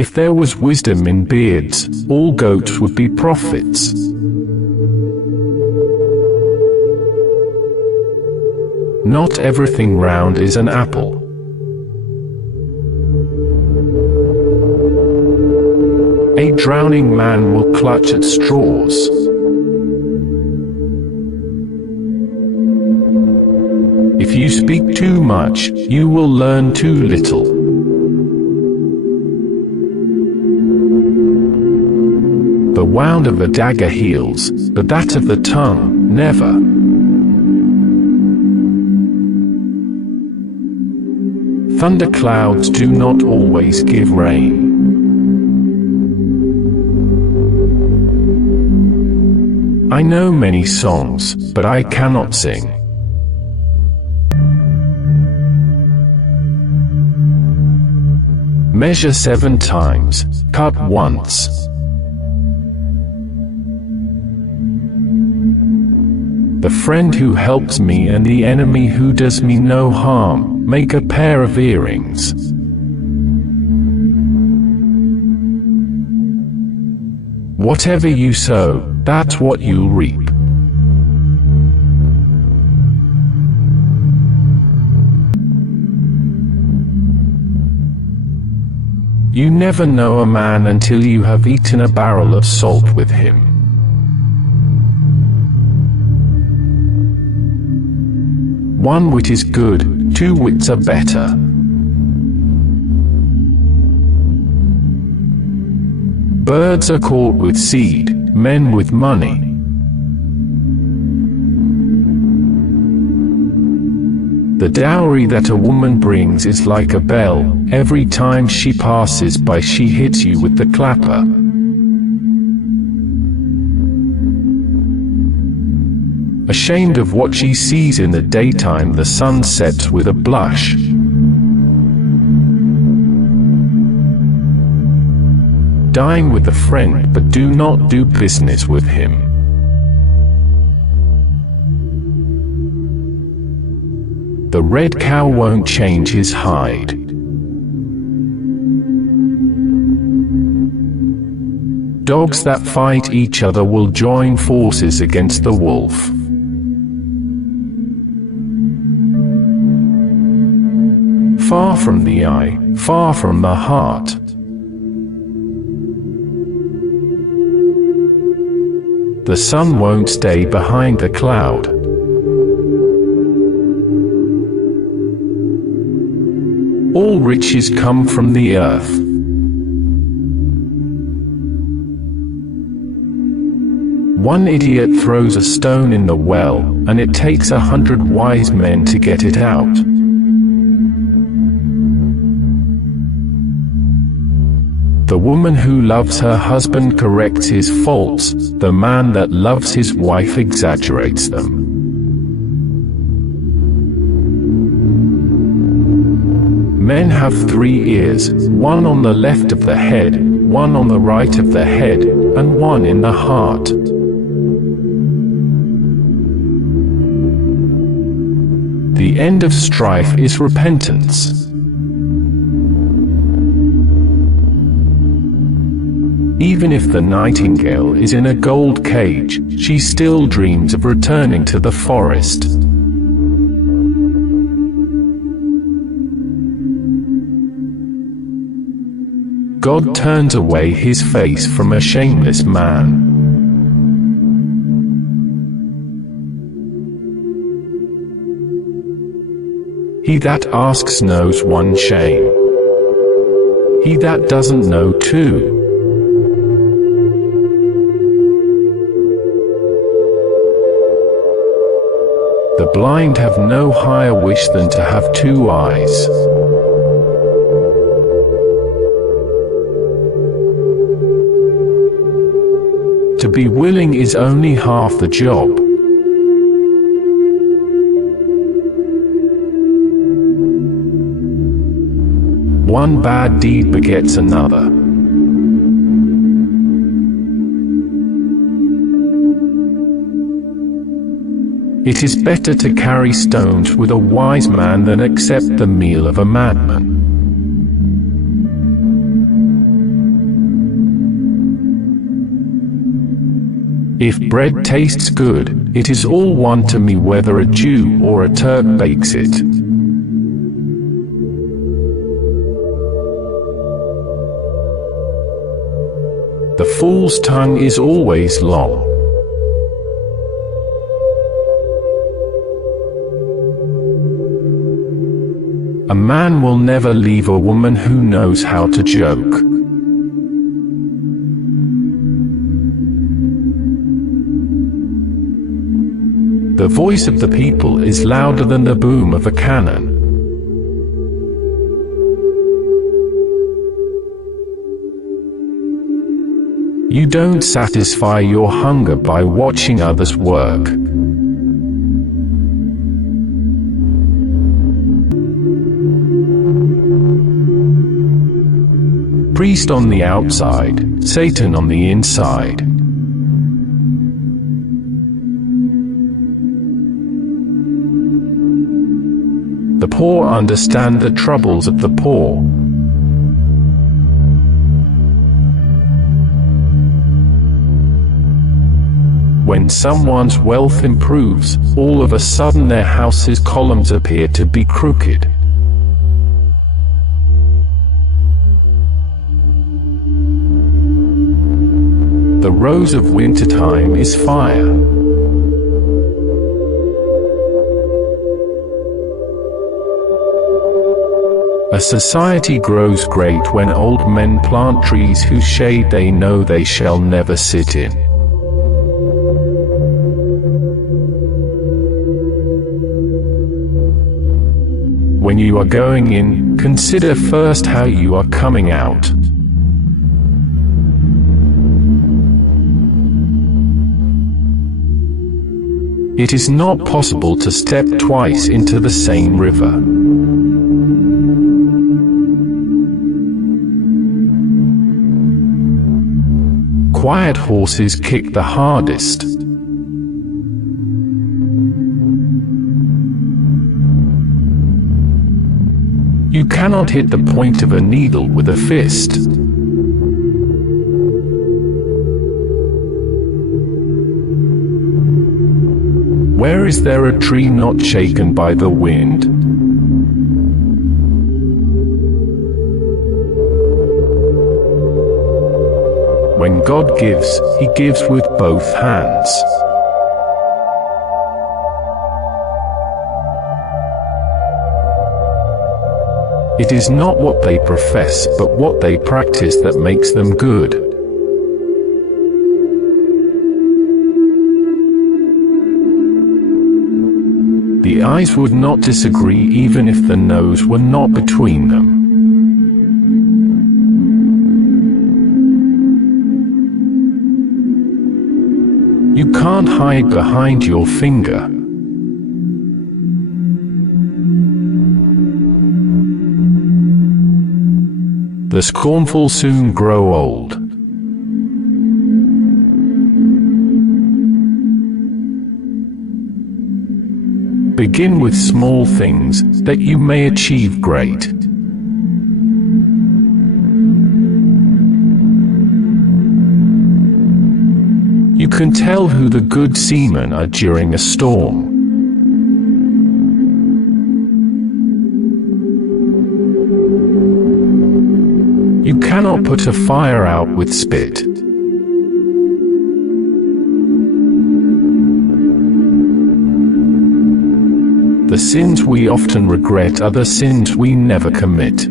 If there was wisdom in beards, all goats would be prophets. Not everything round is an apple. A drowning man will clutch at straws. If you speak too much, you will learn too little. The wound of a dagger heals, but that of the tongue, never. Thunderclouds do not always give rain. I know many songs, but I cannot sing. Measure 7 times, cut once. The friend who helps me and the enemy who does me no harm, make a pair of earrings. Whatever you sow, that's what you'll reap. You never know a man until you have eaten a barrel of salt with him. One wit is good, 2 wits are better. Birds are caught with seed, men with money. The dowry that a woman brings is like a bell, every time she passes by she hits you with the clapper. Ashamed of what she sees in the daytime, the sun sets with a blush. Dine with a friend, but do not do business with him. The red cow won't change his hide. Dogs that fight each other will join forces against the wolf. Far from the eye, far from the heart. The sun won't stay behind the cloud. All riches come from the earth. One idiot throws a stone in the well, and it takes 100 wise men to get it out. The woman who loves her husband corrects his faults, the man that loves his wife exaggerates them. Men have 3 ears, one on the left of the head, one on the right of the head, and one in the heart. The end of strife is repentance. Even if the nightingale is in a gold cage, she still dreams of returning to the forest. God turns away his face from a shameless man. He that asks knows one shame. He that doesn't know two. The blind have no higher wish than to have 2 eyes. To be willing is only half the job. One bad deed begets another. It is better to carry stones with a wise man than accept the meal of a madman. If bread tastes good, it is all one to me whether a Jew or a Turk bakes it. The fool's tongue is always long. A man will never leave a woman who knows how to joke. The voice of the people is louder than the boom of a cannon. You don't satisfy your hunger by watching others work. Priest on the outside, Satan on the inside. The poor understand the troubles of the poor. When someone's wealth improves, all of a sudden their house's columns appear to be crooked. The rose of wintertime is fire. A society grows great when old men plant trees whose shade they know they shall never sit in. When you are going in, consider first how you are coming out. It is not possible to step twice into the same river. Quiet horses kick the hardest. You cannot hit the point of a needle with a fist. Where is there a tree not shaken by the wind? When God gives, He gives with both hands. It is not what they profess, but what they practice that makes them good. The eyes would not disagree even if the nose were not between them. You can't hide behind your finger. The scornful soon grow old. Begin with small things, that you may achieve great. You can tell who the good seamen are during a storm. You cannot put a fire out with spit. The sins we often regret are the sins we never commit.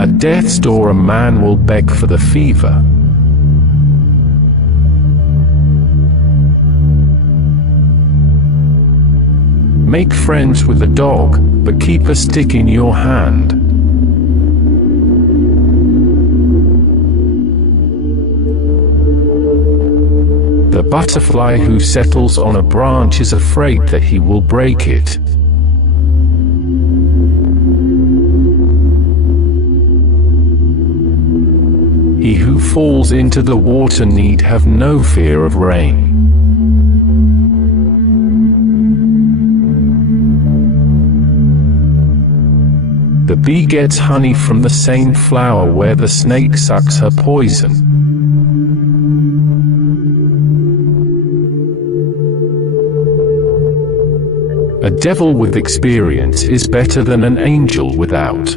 At death's door a man will beg for the fever. Make friends with a dog, but keep a stick in your hand. The butterfly who settles on a branch is afraid that he will break it. He who falls into the water need have no fear of rain. The bee gets honey from the same flower where the snake sucks her poison. A devil with experience is better than an angel without.